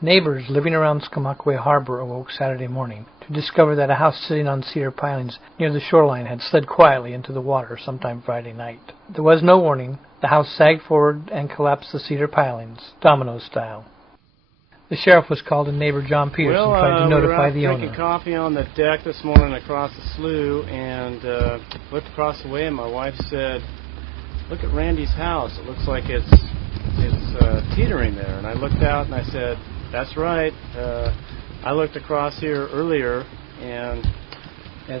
Neighbors living around Skamokawa Harbor awoke Saturday morning to discover that a house sitting on cedar pilings near the shoreline had slid quietly into the water sometime Friday night. There was no warning. The house sagged forward and collapsed the cedar pilings, domino style. The sheriff was called and neighbor John Peterson tried to notify the owner. We were out drinking coffee on the deck this morning across the slough and looked across the way and my wife said, "Look at Randy's house. It looks like it's teetering there." And I looked out and I said, "That's right. I looked across here earlier and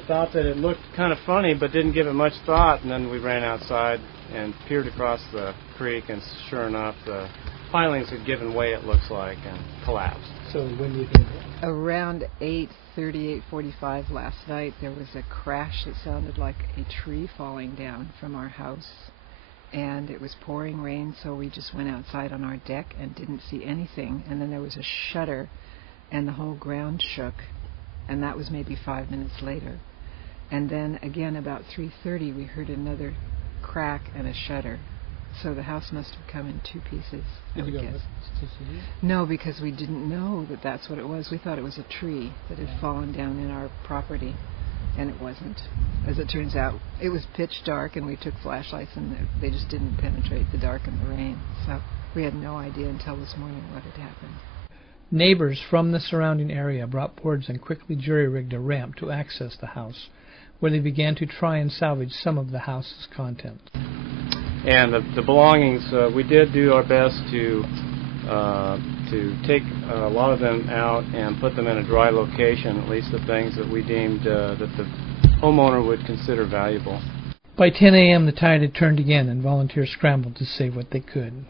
thought that it looked kind of funny but didn't give it much thought, and then we ran outside and peered across the creek and sure enough the pilings had given way, it looks like, and collapsed." So when do you think that? Around 8:30, 8:45 last night there was a crash that sounded like a tree falling down from our house. And it was pouring rain, so we just went outside on our deck and didn't see anything. And then there was a shudder, and the whole ground shook, and that was maybe 5 minutes later. And then again, about 3:30, we heard another crack and a shudder. So the house must have come in two pieces, I would guess. No, because we didn't know that that's what it was. We thought it was a tree that had fallen down in our property. And it wasn't. As it turns out, it was pitch dark, and we took flashlights, and they just didn't penetrate the dark and the rain. So we had no idea until this morning what had happened. Neighbors from the surrounding area brought boards and quickly jury-rigged a ramp to access the house, where they began to try and salvage some of the house's contents. And the belongings, we did do our best to take a lot of them out and put them in a dry location, at least the things that we deemed that the homeowner would consider valuable. By 10 a.m. the tide had turned again and volunteers scrambled to save what they could.